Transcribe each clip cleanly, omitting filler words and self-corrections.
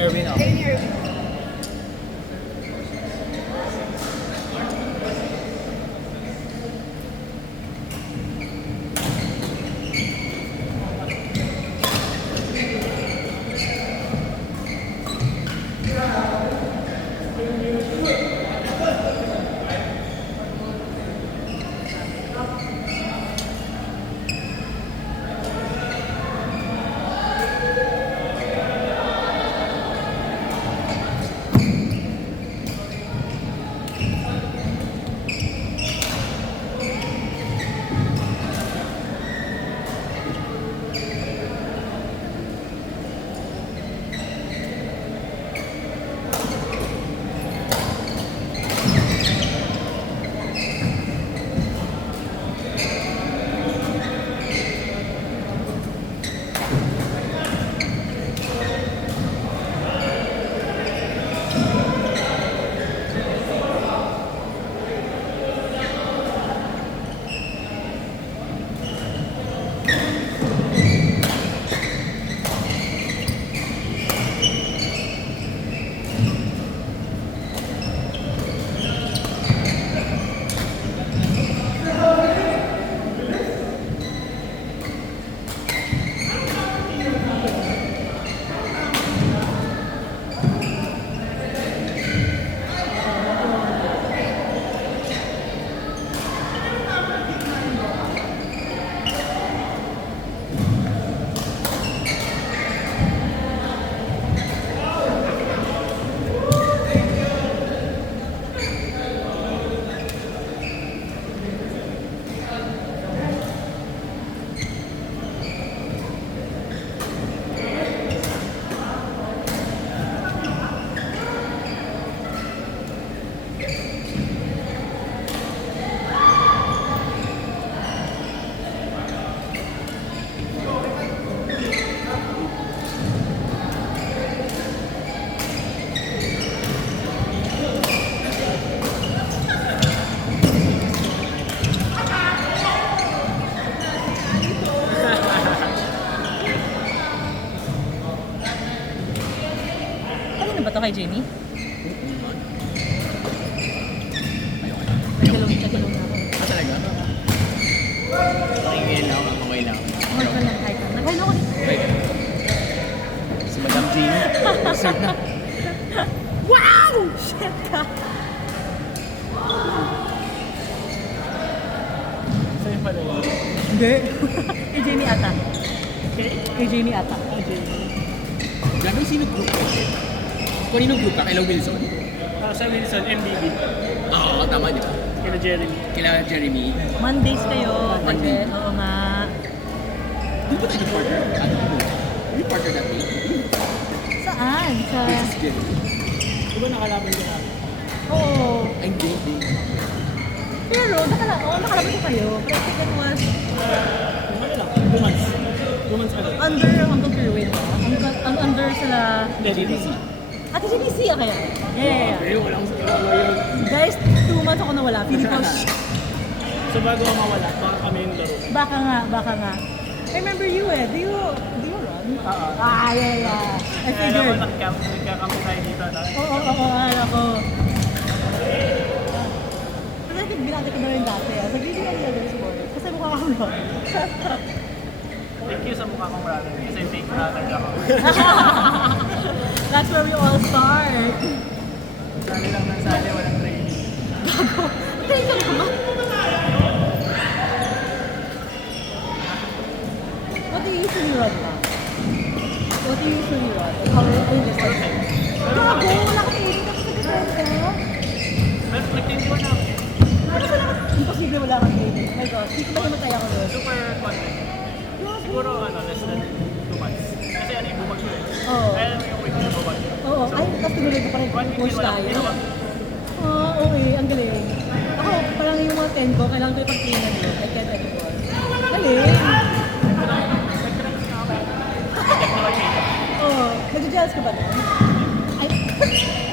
Erwin ako. Kay Irvin. Kanina ba to kay Jenny? Ayoko na. Nagkalong na ako. Ah, talaga? Pakinggan lang ako, okay lang. Nagkalong ka. Nagkalong ako dito. Wait. Si Madam Jean. Sir na. Wow! Shit ka! Sa'yo pala yun. Hindi. Kay Jenny ata. Kay Jenny ata. Grabe, sino group ka? Kanino group ka? Kailang Wilson? Sa Wilson, MBB. Oo, tama di ba? Kila Jeremy. Kailangan Jeremy. Mondays kayo. Monday. Kasi, oo nga. Di ba tayo partner? Ano? Yung partner natin? Saan? Sa... This is Jeremy. Di ba nakalaban ka namin? Oo. Ay, hindi. Pero, nakalaban ko kayo. Pero I think it was Ano lang? 2 months. 2 months ka lang. under Hanggang Pilwin. Ang under sila... Hindi, DDC. Ate GBC kaya? Yeah. Pero walang sa yun. Guys, 2 months ako nawala. Feeling ko, So bago ka mawala, baka kami yung laro. baka nga. I remember you do you run? Yeah. I Kaya figured. naman nagkakampi tayo dito. Oo, alam ko. Kasi I think binati ko na rin dati. Sa hindi na nila sport. Kasi mukha akong run. Thank you sa mukha kong brother. Kasi fake brother ako. That's where we all start. Sali lang ng sali, walang training. Gago. Tayo ka ba? What do you usually run na? What do you usually run? Ayun, just like... Gago, wala ka training kasi sa gagawin ka. Pero nag-21 na ako. Ano sa lakas? Imposible wala kang training. Oh my God, hindi ko mamatay ako doon. Super content. Siguro less than 2 months. Kasi ano yung bumag yun. Oo. Kaya alam mo yung week na bumag yun. Oo, ay, tapos tinuloy ko pa rin. 1 week Push din wala tayo. akong ginawa. Okay, ang galing. Ako, parang yung mga 10 ko, kailangan ko ipag-cleanan yun. I can't anymore. Galing. Oo, nag-gels ka ba doon? Ay,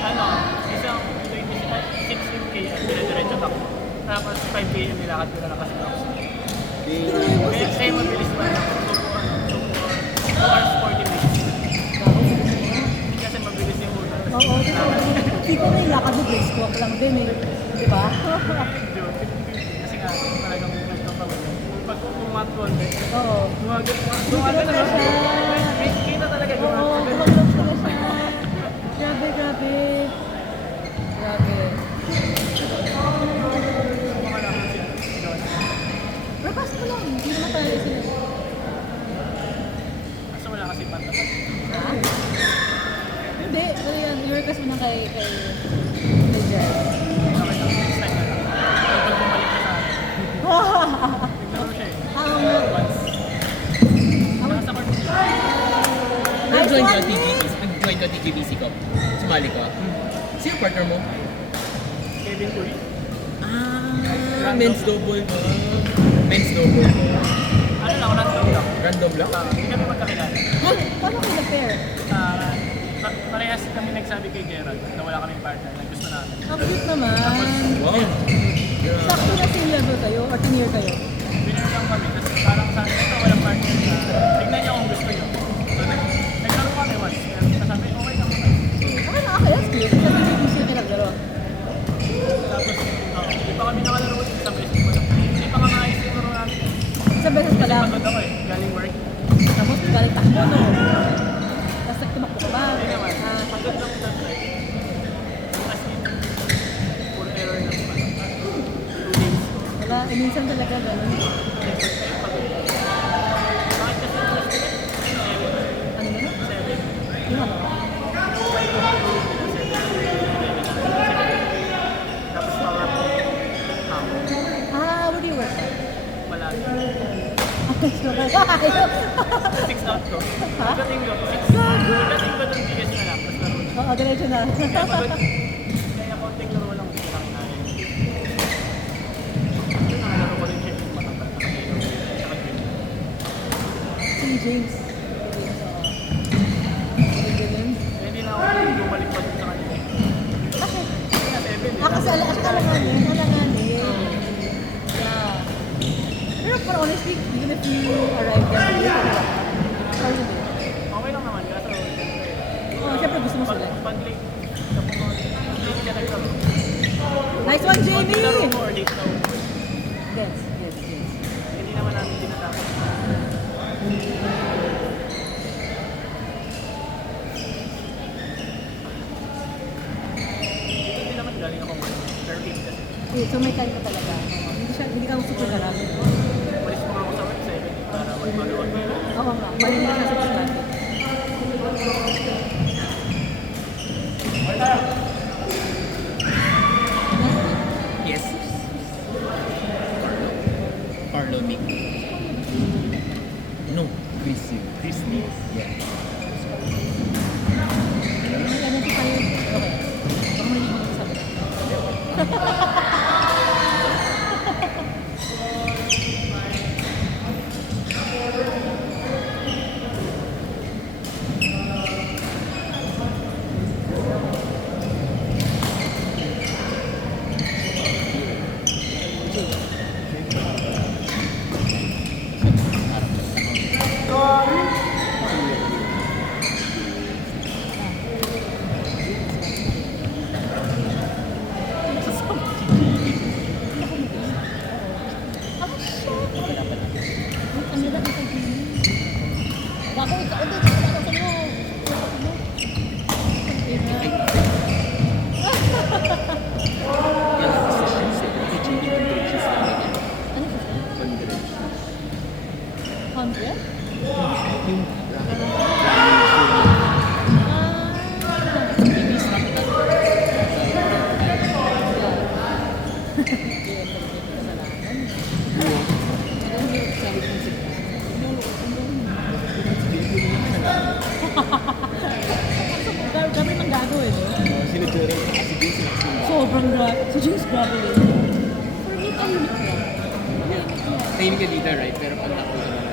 Ano, isang 26 km, dire-diretso takbo. Tapos 5 km nilakad ko na nakasalax. tinuloy mo Kaya mabilis pa lang. 2 hours 40 minutes. Gago, Kasi mabilis din eh. Di ba? Medyo, 50-50. Kasi nga, talagang nagkakaroon. Pag kumat konti, Oo. gumagano na siya. Kita talaga Oo, gumagano. kumaglog sila siya. Grabe, grabe. Grabe. Mga naman siya. Pero pass mo lang. Hindi naman talaga sila. Kaso wala kasi pantapat. Ha? Hindi. Ano yan? I-request mo na kay Jer. Okay lang, next time na lang. Pag bumalik ka sa akin. Naglaro siya eh. Once. Nasa court. Nice Nag-join ka one, TGBC. Nag-join ka TGBC ko. Sumali ka. Sino partner mo? Kevin Curry. Men's double ba? Men's double. Ano lang, random lang. Random lang? Hindi kami magkakilala. Paano kayo na-pair? Parehas kami nagsabi kay Gerald na wala kaming partner na gusto namin. Ang cute naman. Wow. Sakto na same level kayo or near kayo? Winner lang kami kasi parang sa akin ito walang partner na tignan niyo kung gusto niyo. So, naglaro kami once. Pero sasabi, okay lang naman. Okay na, okay. That's cute. Sa BGBC yung pinaglaro. Tapos, hindi pa kami nakalaro ulit sa beses ko lang. Hindi pa nga maayos yung laro namin. Isang beses pa Kasi lang. pagod ako eh, galing work. Tapos galing takbo, no? Tapos nagtumakbo ka ba? Hindi naman, Ah, pagod lang sa time. As in, full error na po. 2 days. wala. Eh, minsan talaga ganun. Bakit kasi yung last minute? Ano mo? 7. Yung ano? Tapos power up. Where do you work at? Wala. Okay, so ayaw. 6 out ko. Ha? Pagdating ko, 6. Pagdating ko dun, bigas na lang. Tapos laro. Oo, diretso na. Kaya pagod. Kaya konting laro lang. Hindi lang namin. Yun, nakalaro ko rin siya yung matanggal na kayo. Tsaka yun. Si James. Ganun. Kaya hindi na ako bumalik pa dun sa kanya. Bakit? Kaya 7. Kasi alanganin. Alanganin. Yeah. Pero for honestly, even if you arrive there, you can work. Or hindi. Okay lang naman. Kaso, Oo, syempre gusto mo sila. pag late, tapos late ka naglaro. Nice one, Pag laro Jamie! mo or late na uwi. Yes, yes, yes. Hindi naman namin dinatapos. Hindi naman galing ako 13 kasi. Okay, so may time ka talaga. Hindi ka super garap. Walis mo nga ako sa work 7 para magmagawa ko yun. Oo nga, mali na sa estudyante. Yes. Carlo Mick. No. Chris. Chris Lee. Yeah. May identify yun. Okay. Baka may hindi ko sabi. Bako, ikaw din. Bako sa mo. Yan ang session set. Kasi JD Converges talaga. Ano siya? Converge. 100? Yung Ah. Grabe ng gago eh, no? sila Jordan kasi Jason kasi Sobrang grabe. Si James grabe rin. For me, tahimik lang. tahimik ka dito, right? Pero pag ako sa mga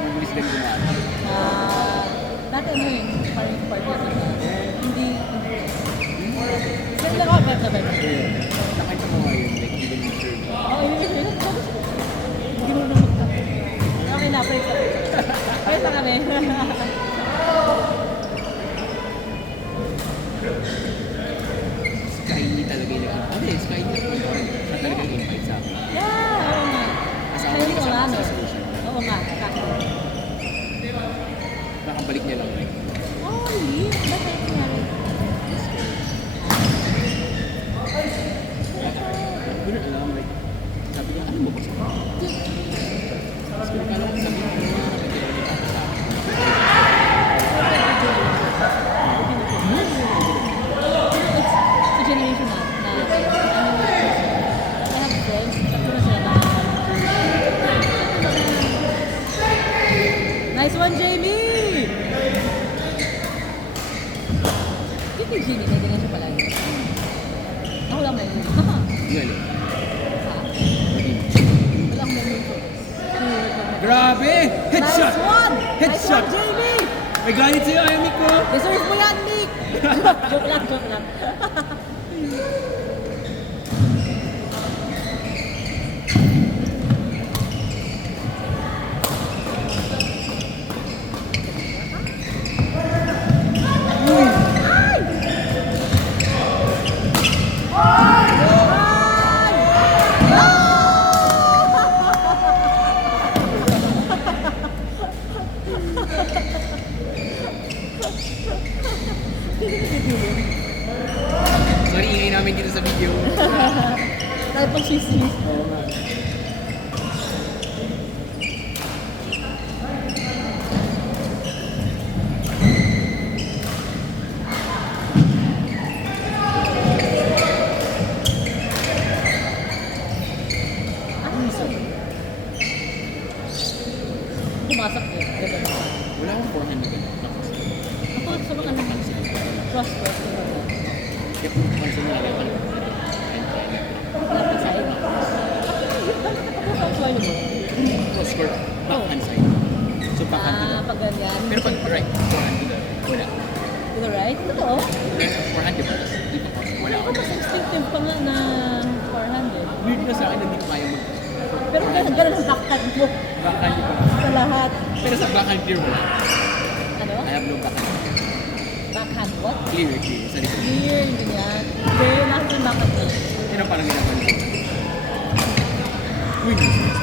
mabilis lang gumaan. Dati ano yun, parang party na hindi. Saan lang ako, bet na bet. Nakita mo nga yun, like even yung shirt. Oo, yun yun yun. Hindi mo naman magta. Okay na, praise na. Praise na kami. Kaini talaga. Hindi, Sky na po. Siya talaga yung invite sa akin. Yeah, oo nga. Kasama Kaya niya mo kasama nga, sa no? station. Oo nga, kakit. Nakabalik niya lang. Oh, really? Bakit nangyari? Hindi na alam, like, sabi niya, ano ba ba siya? Sabi ko, kala ko sabi niya, ano na nakatira niya pa sa akin. Sa generation na, I have friends, tatlo na sila na. Nice one, Jamie! Hindi yung Jamie, kaya ganyan siya palagi. Ako lang may mood. Haha. Galing. Sa? Wala akong may mood for this. Grabe! Headshot! Nice one! Nice Headshot! one, Jamie! May galit sa'yo, Emmy ko! Deserve mo yan, Nick! Joke lang, joke lang. Sorry, ingay namin dito sa video. Tayo pang sisi. Oo nga. Ano isa? Pumasok eh. Diba? Wala akong forehand na gano'n. Ako sa mga naman. Cross. Kaya kung pansin mo lang ako. Lapit sa iyo. Ako sa usual mo. Cross court, backhand side. So backhand to the... Pag ganyan. Pero pag right, forehand to the... Wala. To the right? Totoo? Pero forehand di ba? Di ba? Wala Ako ako. mas instinctive pa nga na forehand eh. Weird na sa akin na hindi ko kaya mag... Pero ganun ang backhand mo Backhand di ba? sa lahat. Pero sa backhand clear wala. Ano? I have no backhand. Backhand what? Clear. Sa likod. Clear, hindi yan. Hindi, nakita yung backhand mo. Pero parang ginagawa nito. Uy, nice.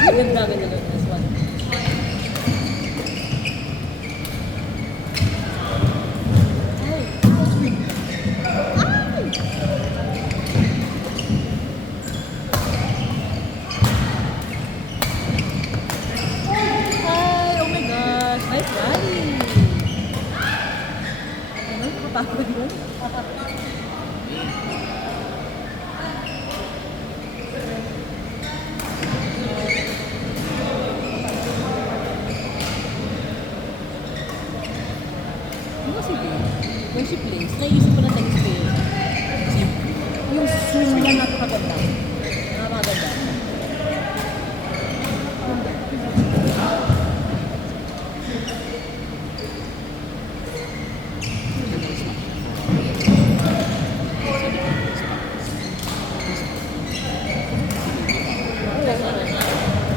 Ay, ganda, ganda, ganda. This one. Ay, ay, oh my gosh, nice rally. Ano, nakapagod yun? Ano kasi din? When she plays, naiisip ko na tennis player. Yung swing niya napakaganda. Napakaganda.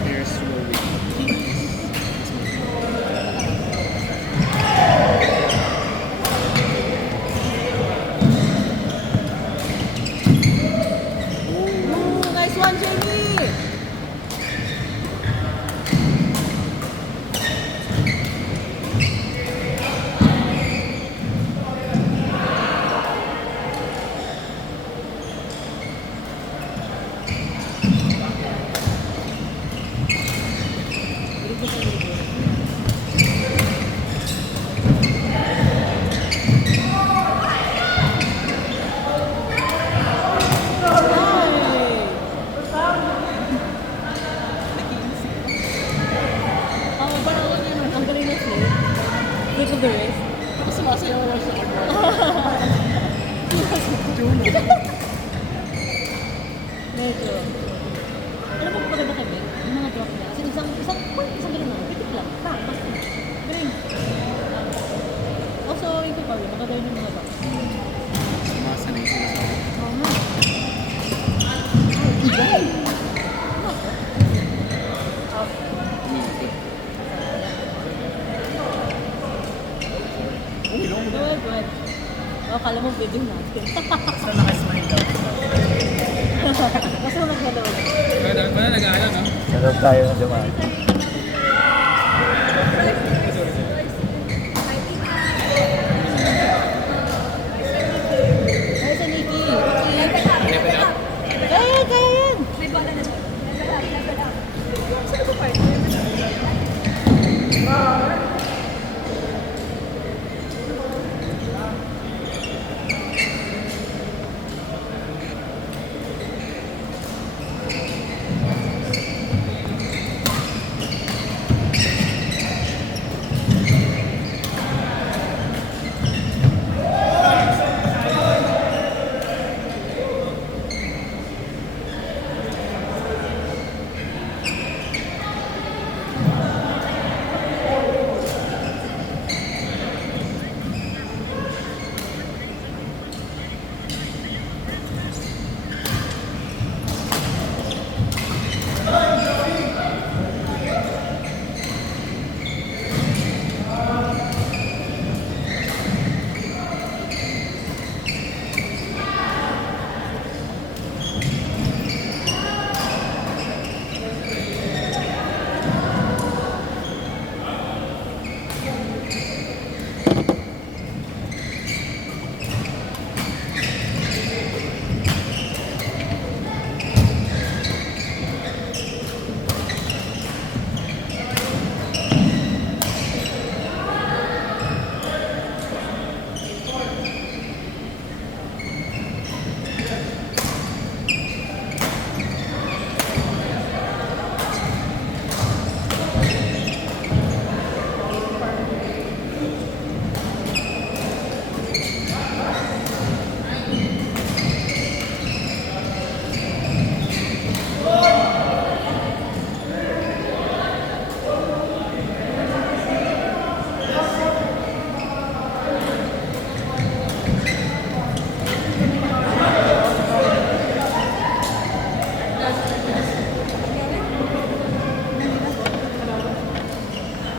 There's slowly. Ooh, nice one, Jamie! Ang galing na play. Flip of the wrist. Tapos sumasayaw lang siya. Medyo. Alam mo kung maganda kami? Yung mga drop niya. Kasi isang ganun lang. Pitik lang. Bang, bang. Galing. Also, ito pa rin. Maganda yung mga drop. Sumasanay sila sa akin. Oo nga. Ay, ibay. Ano ako? Umiikot. akala mo video natin. Basta nakasmile daw. Kasi nag-hello. Wala nag-aalam, no? Sarap tayo na dumaan.